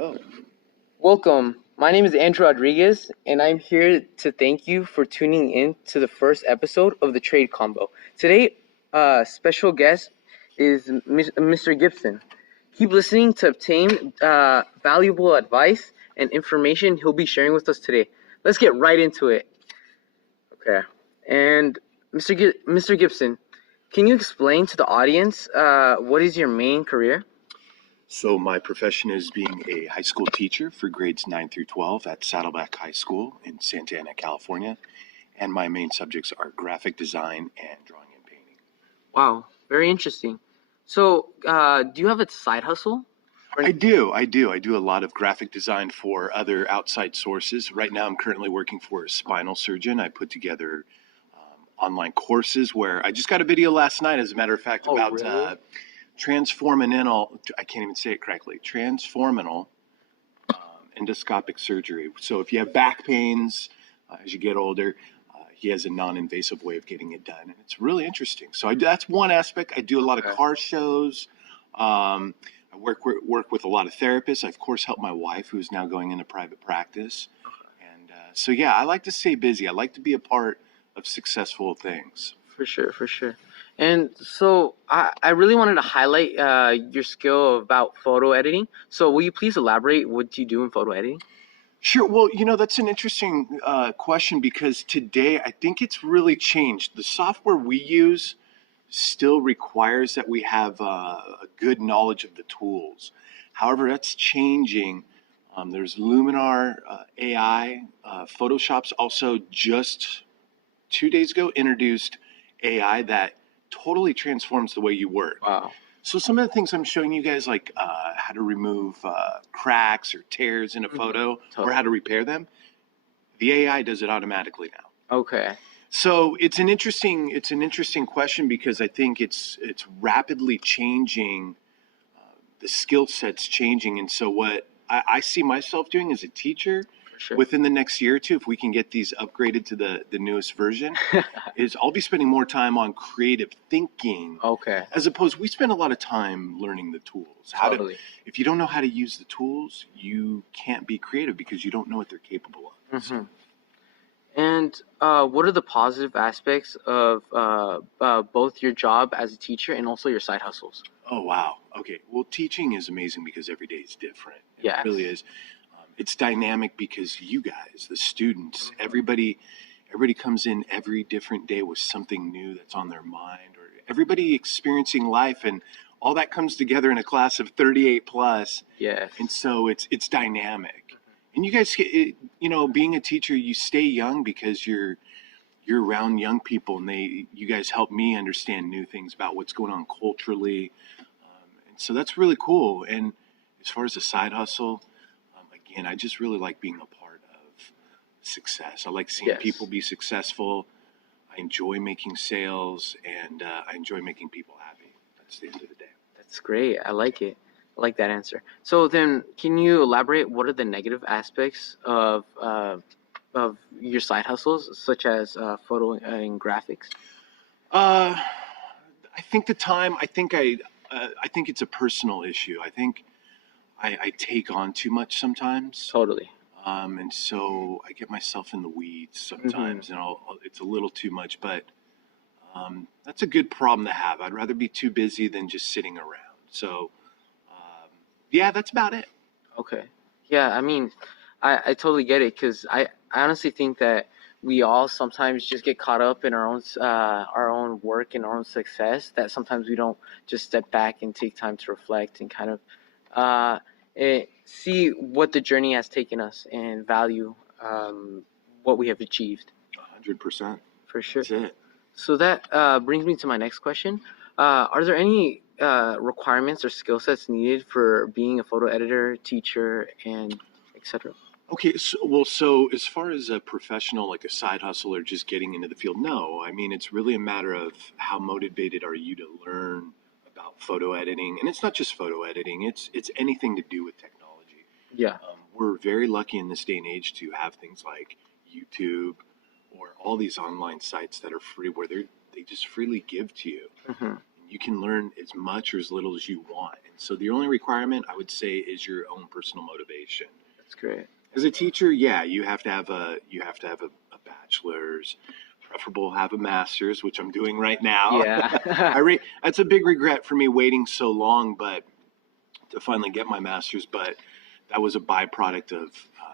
Oh, Welcome. My name is Andrew Rodriguez, and I'm here to thank you for tuning in to the first episode of the Trade Convo. Today, special guest is Mr. Gibson. Keep listening to obtain valuable advice and information he'll be sharing with us today. Let's get right into it. Okay. And Mr. Gibson, can you explain to the audience what is your main career? so my profession is being a high school teacher for grades 9 through 12 at Saddleback High School in Santa Ana, California. And my main subjects are graphic design and drawing and painting. Wow, very interesting. So, do you have a side hustle? I do. I do a lot of graphic design for other outside sources. Right now, I'm currently working for a spinal surgeon. I put together online courses where I just got a video last night, as a matter of fact, Oh, about really? transforminal, I can't even say it correctly, transforminal endoscopic surgery. So if you have back pains as you get older, he has a non-invasive way of getting it done, and it's really interesting. So that's one aspect. I do a lot of car shows. I work with a lot of therapists. I of course help my wife, who's now going into private practice, and so yeah, I like to stay busy. I like to be a part of successful things. For sure, for sure. And so, I really wanted to highlight your skill about photo editing. So, will you please elaborate what you do in photo editing? Sure. Well, that's an interesting question because today I think it's really changed. The software we use still requires that we have a good knowledge of the tools. However, that's changing. There's Luminar AI. Photoshop's also just 2 days ago introduced AI that totally transforms the way you work. Wow. So some of the things I'm showing you guys, like how to remove cracks or tears in a photo, or how to repair them, the AI does it automatically now. Okay. So it's an interesting question because I think it's rapidly changing. The skill set's changing, and so what I see myself doing as a teacher within the next year or two, if we can get these upgraded to the newest version, is I'll be spending more time on creative thinking. Okay. As opposed, we spend a lot of time learning the tools. If you don't know how to use the tools, you can't be creative because you don't know what they're capable of. Mm-hmm. And what are the positive aspects of both your job as a teacher and also your side hustles? Oh, wow. Okay. Well, teaching is amazing because every day is different. Yes. It really is. It's dynamic because you guys, the students, everybody comes in every different day with something new that's on their mind, or everybody experiencing life, and all that comes together in a class of 38 plus. Yes. And so it's dynamic. And you guys, being a teacher, you stay young because you're around young people, and you guys help me understand new things about what's going on culturally. And so that's really cool. And as far as a side hustle, again, I just really like being a part of success. I like seeing people be successful. I enjoy making sales, and I enjoy making people happy. That's the end of the day. That's great. I like it. I like that answer. So then, can you elaborate what are the negative aspects of your side hustles, such as photo and graphics? I think the time. I think it's a personal issue. I think I take on too much sometimes. Totally. And so I get myself in the weeds sometimes, and it's a little too much. But that's a good problem to have. I'd rather be too busy than just sitting around. So. Yeah, that's about it. Okay. Yeah, I mean, I totally get it because I honestly think that we all sometimes just get caught up in our own work and our own success that sometimes we don't just step back and take time to reflect and kind of see what the journey has taken us and value what we have achieved. 100%. For sure. That's it. So that brings me to my next question. Are there any requirements or skill sets needed for being a photo editor, teacher, and etc.? Okay, so as far as a professional, like a side hustle or just getting into the field, no. I mean, it's really a matter of how motivated are you to learn about photo editing, and it's not just photo editing; it's anything to do with technology. Yeah. We're very lucky in this day and age to have things like YouTube or all these online sites that are free, where they just freely give to you. Mm-hmm. you can learn as much or as little as you want. And so the only requirement I would say is your own personal motivation. That's great. As a teacher, yeah, you have to have a bachelor's, preferable have a master's, which I'm doing right now. Yeah. That's a big regret for me waiting so long, but to finally get my master's. But that was a byproduct of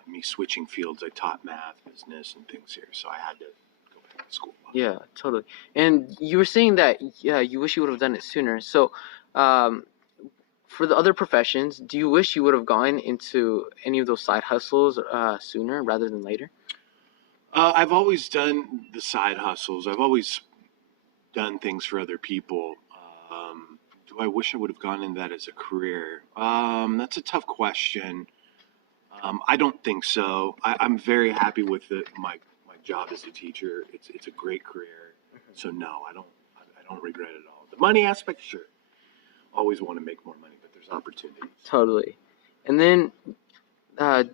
me switching fields. I taught math, business, and things here, so I had to go back to school. Yeah, totally. And you were saying that you wish you would have done it sooner. So, for the other professions, do you wish you would have gone into any of those side hustles sooner rather than later? I've always done the side hustles. I've always done things for other people. Do I wish I would have gone into that as a career? That's a tough question. I don't think so. I'm very happy with my job as a teacher. It's a great career. So no, I don't regret it at all. The money aspect, sure. Always want to make more money, but there's opportunities. Totally. And then,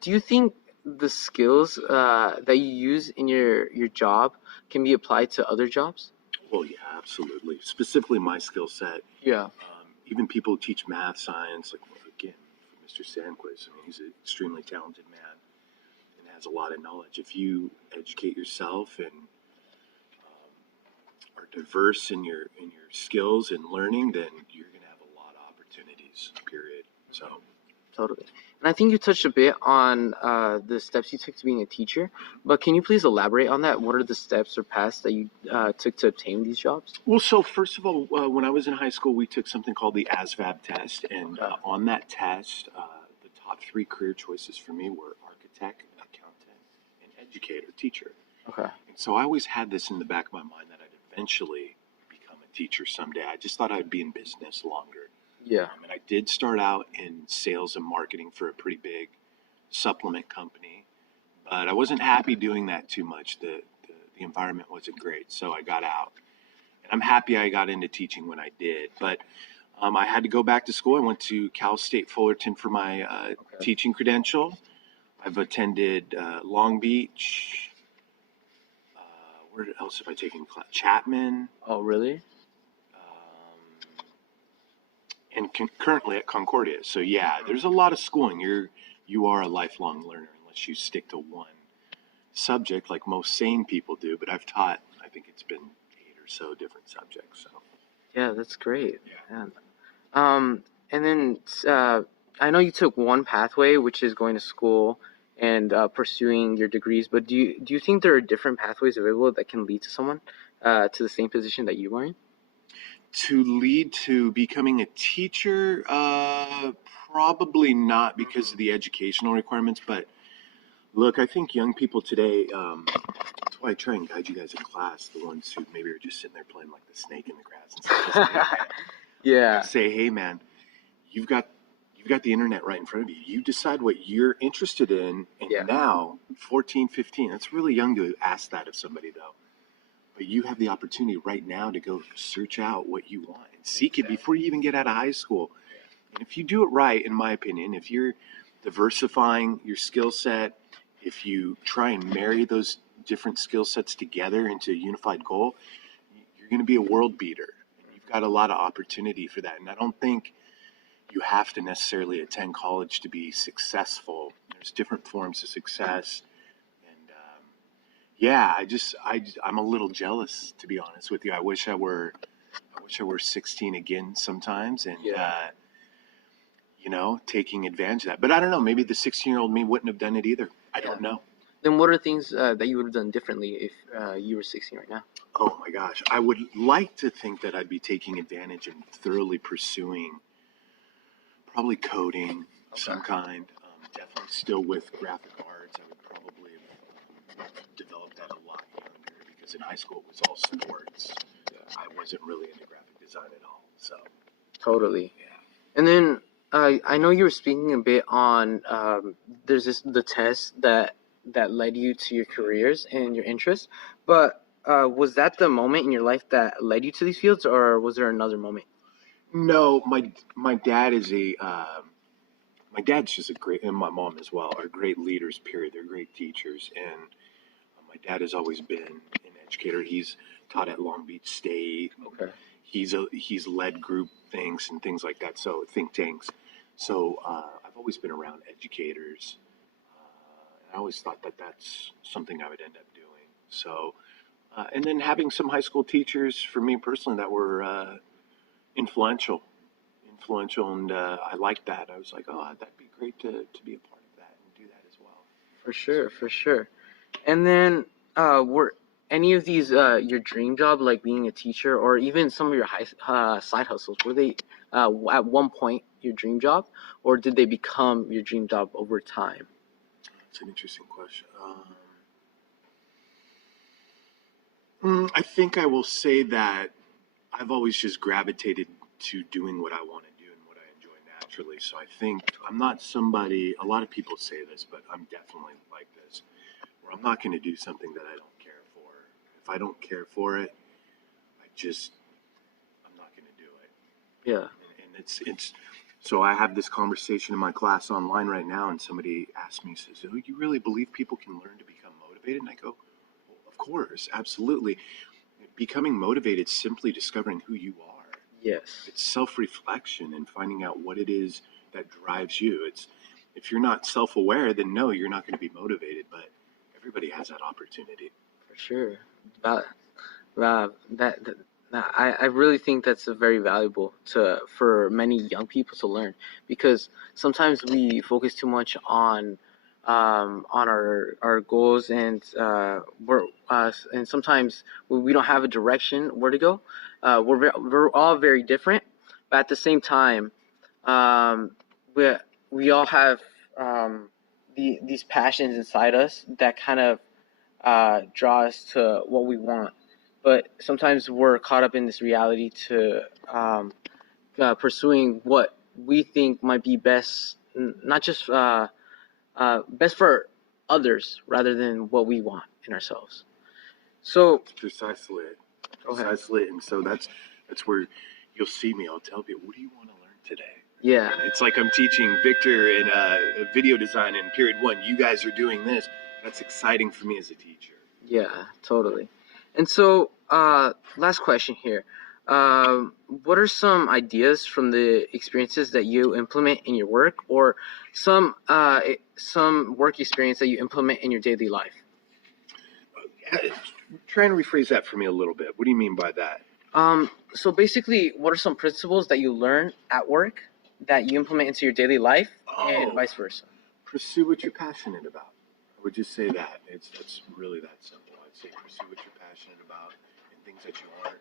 do you think the skills that you use in your job can be applied to other jobs? Well, yeah, absolutely. Specifically, my skill set. Yeah. Even people who teach math, science, like again, Mr. Sandquist. I mean, he's an extremely talented man and has a lot of knowledge. If you educate yourself and are diverse in your skills and learning, then you're going to have a lot of opportunities. Period. So. Totally. And I think you touched a bit on the steps you took to being a teacher, but can you please elaborate on that? What are the steps or paths that you took to obtain these jobs? Well, so first of all, when I was in high school, we took something called the ASVAB test, and on that test, the top 3 career choices for me were architect, accountant, and educator, teacher. Okay. And so I always had this in the back of my mind that I'd eventually become a teacher someday. I just thought I'd be in business longer. Yeah. And I did start out in sales and marketing for a pretty big supplement company, but I wasn't happy doing that too much. The environment wasn't great, so I got out. And I'm happy I got into teaching when I did, but I had to go back to school. I went to Cal State Fullerton for my teaching credential. I've attended Long Beach. Where else have I taken class? Chapman. Oh, really? And currently at Concordia. So yeah, there's a lot of schooling. You are a lifelong learner unless you stick to one subject like most sane people do. But I've taught, I think it's been 8 or so different subjects. So Yeah, that's great. yeah. And then I know you took one pathway, which is going to school and pursuing your degrees. But do you think there are different pathways available that can lead to someone to the same position that you are in? To lead to becoming a teacher, probably not because of the educational requirements. But look, I think young people today, that's why I try and guide you guys in class, the ones who maybe are just sitting there playing like the snake in the grass and stuff. Yeah. Say, hey man, you've got the internet right in front of you. You decide what you're interested in. And Yeah. now 14, 15, that's really young to ask that of somebody though. But you have the opportunity right now to go search out what you want and seek it before you even get out of high school. And if you do it right, in my opinion, if you're diversifying your skill set, if you try and marry those different skill sets together into a unified goal, you're going to be a world beater. You've got a lot of opportunity for that. And I don't think you have to necessarily attend college to be successful. There's different forms of success. Yeah, I'm a little jealous, to be honest with you. I wish I were 16 again sometimes, and taking advantage of that. But I don't know. Maybe the 16-year-old me wouldn't have done it either. I don't know. Then what are things that you would have done differently if you were 16 right now? Oh my gosh, I would like to think that I'd be taking advantage and thoroughly pursuing probably coding of some kind. Definitely still with graphic arts. I would probably have developed that a lot younger because in high school it was all sports. I wasn't really into graphic design at all. So Totally. yeah. And then I know you were speaking a bit on there's the test that led you to your careers and your interests, but was that the moment in your life that led you to these fields, or was there another moment? No, my dad is my dad's just a great, and my mom as well, are great leaders, period. They're great teachers. And my dad has always been an educator. He's taught at Long Beach State. Okay. he's led group things and things like that. So think tanks. So I've always been around educators. I always thought that that's something I would end up doing. So and then having some high school teachers for me personally that were influential, and I liked that. I was like, oh, that'd be great to be a part of that and do that as well. For sure, for sure. And then, were any of these your dream job, like being a teacher, or even some of your side hustles, were they at one point your dream job, or did they become your dream job over time? That's an interesting question. I think I will say that I've always just gravitated to doing what I want to do and what I enjoy naturally. So I think I'm not somebody, a lot of people say this, but I'm definitely like this, where I'm not going to do something that I don't care for. If I don't care for it, I'm not going to do it. Yeah. And it's, so I have this conversation in my class online right now, and somebody asked me, says, oh, you really believe people can learn to become motivated? And I go, well, of course, absolutely. Becoming motivated is simply discovering who you are. Yes. It's self-reflection and finding out what it is that drives you. It's, if you're not self-aware, then no, you're not going to be motivated, but everybody has that opportunity. For sure. I really think that's very valuable for many young people to learn, because sometimes we focus too much on our goals, and and sometimes we don't have a direction where to go. We're all very different, but at the same time, we all have these passions inside us that kind of draw us to what we want. But sometimes we're caught up in this reality to pursuing what we think might be best, not just best for others, rather than what we want in ourselves. So precisely it. And so that's where you'll see me. I'll tell people, what do you want to learn today? Yeah. It's like I'm teaching Victor in video design in period 1. You guys are doing this. That's exciting for me as a teacher. Yeah, totally. And so, last question here. What are some ideas from the experiences that you implement in your work, or some work experience that you implement in your daily life? Try and rephrase that for me a little bit. What do you mean by that? So basically, what are some principles that you learn at work that you implement into your daily life, and vice versa? Pursue what you're passionate about. I would just say that. It's really that simple. I'd say pursue what you're passionate about, and things that you aren't.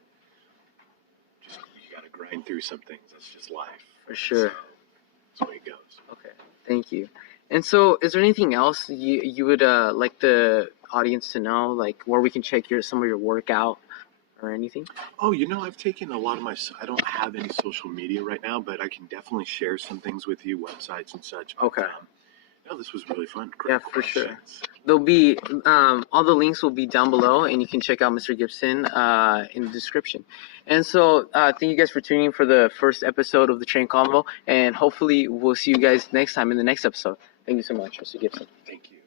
Just, you got to grind through some things. That's just life. For sure. So, that's the way it goes. Okay, thank you. And so, is there anything else you would like the audience to know, like where we can check some of your work out or anything? Oh, I've taken a lot of I don't have any social media right now, but I can definitely share some things with you, websites and such. But, okay. No, this was really fun. Great for sure. There'll be all the links will be down below, and you can check out Mr. Gibson in the description. And so, thank you guys for tuning in for the first episode of the Train Convo, and hopefully we'll see you guys next time in the next episode. Thank you so much, Mr. Gibson. Thank you.